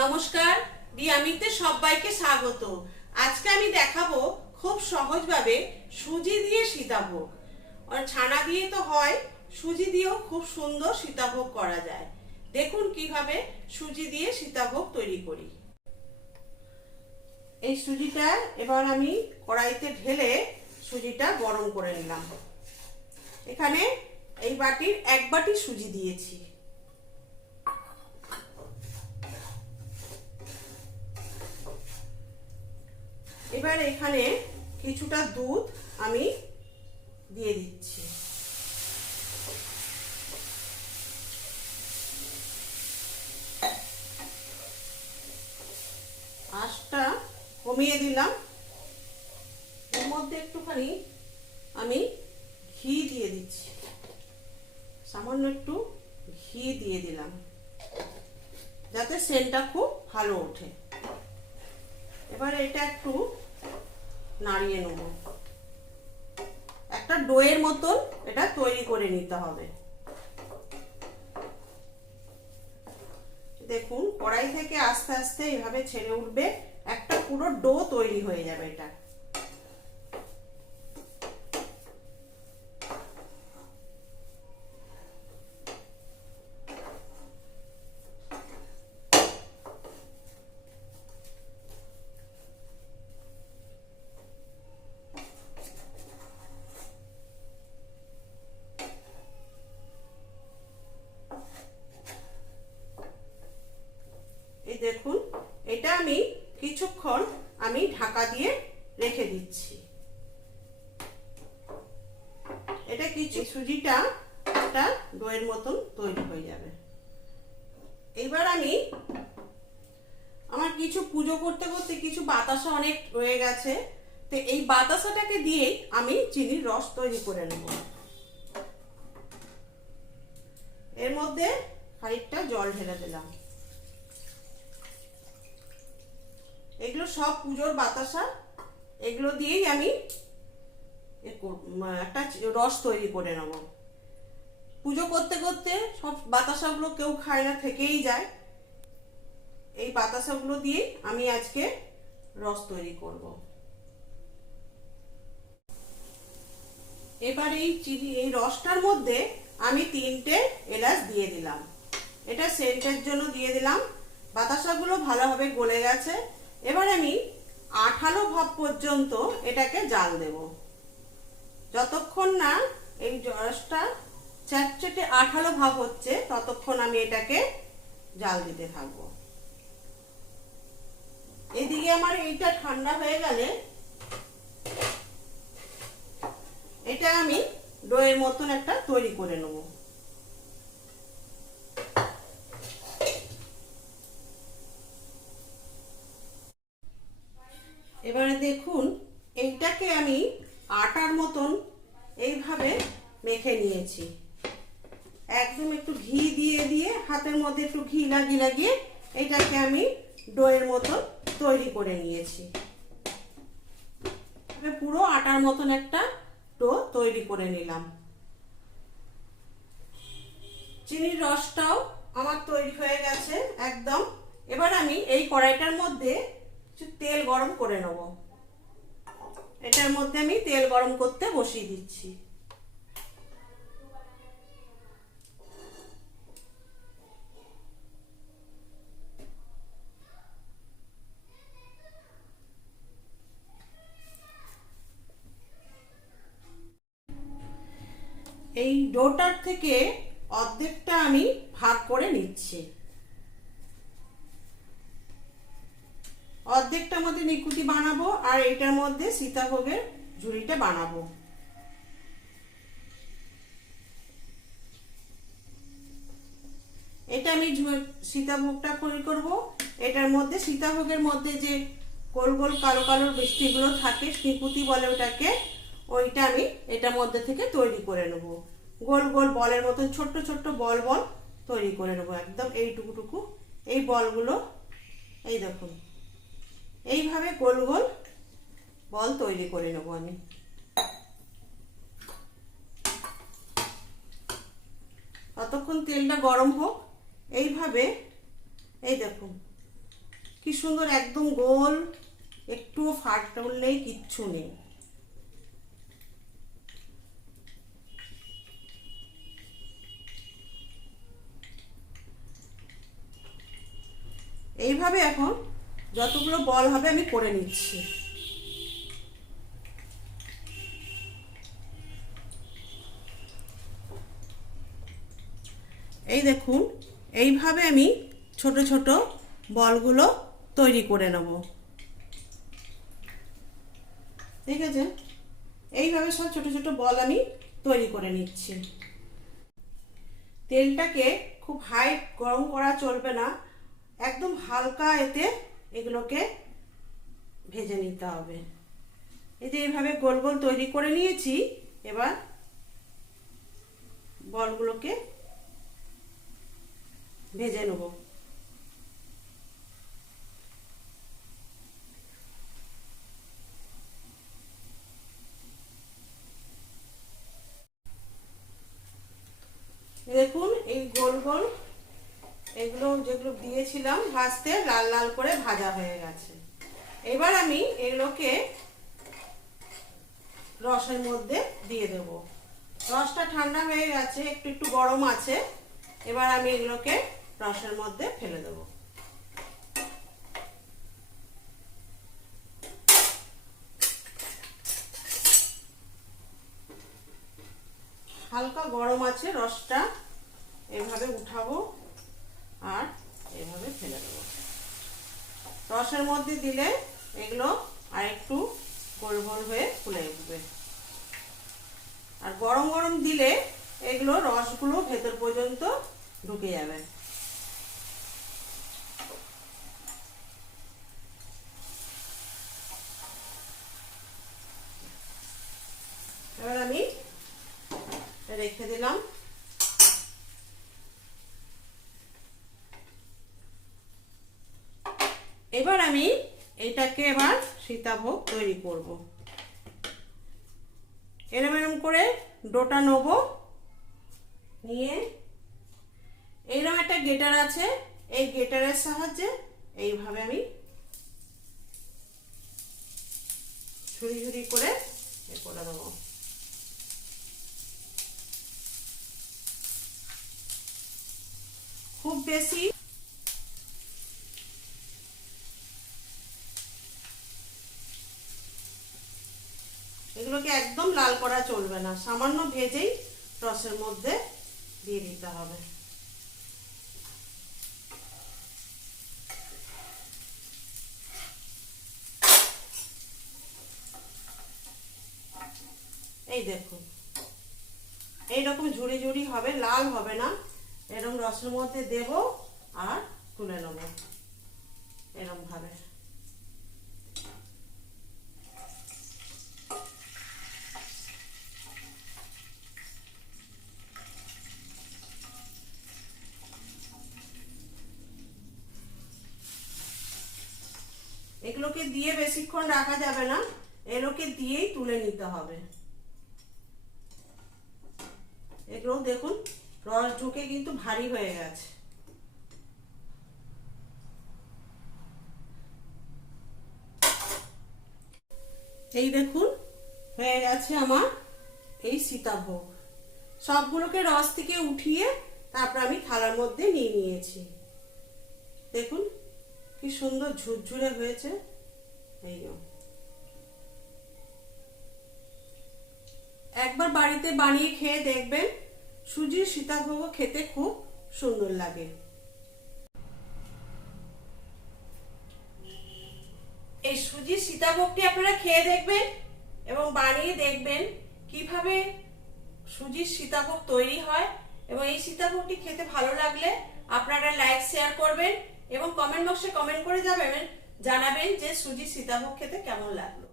নমস্কার, বিয়ামিতে সবাইকে স্বাগত। আজকে আমি দেখাবো খুব সহজভাবে সুজি দিয়ে সীতাভোগ। আর ছানা দিয়ে তো হয়, সুজি দিয়েও খুব সুন্দর সীতাভোগ করা যায়। দেখুন কিভাবে সুজি দিয়ে সীতাভোগ তৈরি করি। এই সুজিটা এবার আমি কড়াইতে ঢেলে সুজিটা গরম করে নিলাম। এখানে এই বাটির 1 বাটি সুজি দিয়েছি। এবার এখানে কিছুটা দুধ আমি দিয়ে দিচ্ছি। আঁচটা কমিয়ে দিলাম। এর মধ্যে একটুখানি আমি ঘি দিয়ে দিচ্ছি, সামান্য একটু ঘি দিয়ে দিলাম যাতে সেন্টটা খুব ভালো ওঠে। এবার এটা একটু নাড়িয়ে নেব। একটা ডোয়ের মতন এটা তৈরি করে নিতে হবে। দেখুন কড়াই থেকে আস্তে আস্তে এইভাবে ছেড়ে উঠবে, একটা পুরো ডো তৈরি হয়ে যাবে এটা। এই দেখুন, এটা আমি কিছুক্ষণ ঢাকা দিয়ে রেখে দিচ্ছি। এটা কিছু সুজিটা একটা ডোয়ের মতন তৈরি হয়ে যাবে। এবার আমার কিছু পুজো করতে করতে কিছু বাতাসা অনেক রয়ে গেছে, তো এই বাতাসাটাকে দিয়েই আমি চিনির রস তৈরি করে নেব। এর মধ্যে খানিকটা জল ঢেলে দিলাম। এগুলো সব পুজোর বাতাসা, এগুলো দিয়েই আমি একটা রস তৈরি করে নেব। পুজো করতে করতে সব বাতাসাগুলো কেউ খায় না, থেকেই যায়। এই বাতাসাগুলো দিয়ে আমি আজকে রস তৈরি করব। এবার এই রসটার মধ্যে আমি 3টে এলাচ দিয়ে দিলাম। এটা সেন্টের জন্য দিয়ে দিলাম। বাতাসাগুলো ভালোভাবে গলে গেছে। এবার আমি আঠালো ভাব পর্যন্ত এটাকে জাল দেব। যতক্ষণ না এই রসটা চ্যাটচ্যাটে আঠালো ভাব হচ্ছে ততক্ষণ আমি এটাকে জাল দিতে থাকবো। এদিকে আমার এইটা ঠান্ডা হয়ে গেলে এটা আমি ডোয়ের মতন একটা তৈরি করে নেব। এবারে দেখুন, এইটাকে আমি আটার মতন এইভাবে মেখে নিয়েছি। একদম একটু ঘি দিয়ে দিয়ে হাতের মধ্যে একটু ঘি লাগিয়ে লাগিয়ে এটাকে আমি ডোয়ের মতন তৈরি করে নিয়েছি। পুরো আটার মতন একটা ডো তৈরি করে নিলাম। চিনির রসটাও আমার তৈরি হয়ে গেছে একদম। এবার আমি এই কড়াইটার মধ্যে তেল গরম করে নেব। এটার মধ্যে আমি তেল গরম করতে বসিয়ে দিচ্ছি। এই ডোটার থেকে অর্ধেকটা আমি ভাগ করে নিচ্ছি। অর্ধেকটার মধ্যে নিকুতি বানাবো আর এটার মধ্যে সীতাভোগের ঝুড়িটা বানাবো। এটা আমি সীতাভোগটা তৈরি করব। এটার মধ্যে সীতাভোগের মধ্যে যে গোল গোল কালো কালো বৃষ্টিগুলো থাকে, নিকুতি বলে ওটাকে, ওইটা আমি এটার মধ্যে থেকে তৈরি করে নেব। গোল গোল বলের মতন ছোট্ট ছোট্ট বল বল তৈরি করে নেব। একদম এইটুকুটুকু এই বলগুলো, এই দেখুন এইভাবে গোল গোল বল তৈরি করে নেব আমি। ততক্ষণ তেলটা গরম হোক। এইভাবে এই দেখুন কি সুন্দর একদম গোল, একটুও ফাটল নেই, কিচ্ছু নেই। এইভাবে এখন যতগুলো বল হবে আমি করে নিচ্ছি। এই দেখুন, এইভাবে আমি ছোট ছোট বলগুলো তৈরি করে নেব। ঠিক আছে, এইভাবে সব ছোট ছোট বল আমি তৈরি করে নিচ্ছি। তেলটাকে খুব হাই গরম করা চলবে না, একদম হালকা এতে এগুলোকে ভেজে নিতে হবে। এই যে এইভাবে গোল গোল তৈরি করে নিয়েছি, এবার বলগুলোকে ভেজে নেব। দেখুন এই গোল গোল এগুলো যেগুলো দিয়েছিলাম ভাজতে, লাল লাল করে ভাজা হয়ে গেছে। এবার আমি এগুলোকে রসের মধ্যে দিয়ে দেব। রসটা ঠান্ডা হয়ে গেছে, একটু একটু গরম আছে। এবার আমি এগুলোকে রসের মধ্যে ফেলে দেব। হালকা গরম আছে রসটা, এভাবে উঠাবো আর এভাবে ফেলে দেবো। রসের মধ্যে দিলে এগুলো আর একটু গোল গোল হয়ে ফুলে উঠবে। আর গরম গরম দিলে এগুলো রসগুলো ভেতর পর্যন্ত ঢুকে যাবে। এবার আমি রেখে দিলাম। এবার আমি এটাকে এবার সীতাভোগ তৈরি করব। এরম এরম করে ডোটা নেব, নিয়ে এইরকম একটা গেটার আছে, এই গেটারের সাহায্যে এইভাবে আমি ঝুড়ি ঝুড়ি করে করে দেবো। খুব বেশি এগুলোকে একদম লাল করা চলবে না, সামান্য ভেজেই রসের মধ্যে দিয়ে দিতে হবে। এই দেখুন এইরকম ঝুড়ি ঝুড়ি হবে, লাল হবে না। এরকম রসের মধ্যে দেব আর তুলে নেব এরকম ভাবে। এগুলোকে দিয়ে বেশিক্ষণ রাখা যাবে না, এগুলোকে দিয়েই তুলে নিতে হবে। এগুলো দেখুন রস ঢুকে কিন্তু ভারী হয়ে গেছে। এই দেখুন হয়ে গেছে আমার এই সীতাভোগ। সবগুলোকে রস থেকে উঠিয়ে তারপর আমি থালার মধ্যে নিয়ে নিয়েছি। দেখুন কি সুন্দর ঝুরঝুরে হয়েছে। এই একবার বাড়িতে বানিয়ে খেয়ে দেখবেন, সুজির সীতাভোগ খেতে খুব সুন্দর লাগে। এই সুজির সীতাভোগটি আপনারা খেয়ে দেখবেন এবং বানিয়ে দেখবেন কিভাবে সুজির সীতাভোগ তৈরি হয়। এবং এই সীতাভোগটি খেতে ভালো লাগলে আপনারা লাইক শেয়ার করবেন এবং কমেন্ট বক্সে কমেন্ট করে জানাবেন যে সুজির সীতাভোগ খেতে কেমন লাগলো।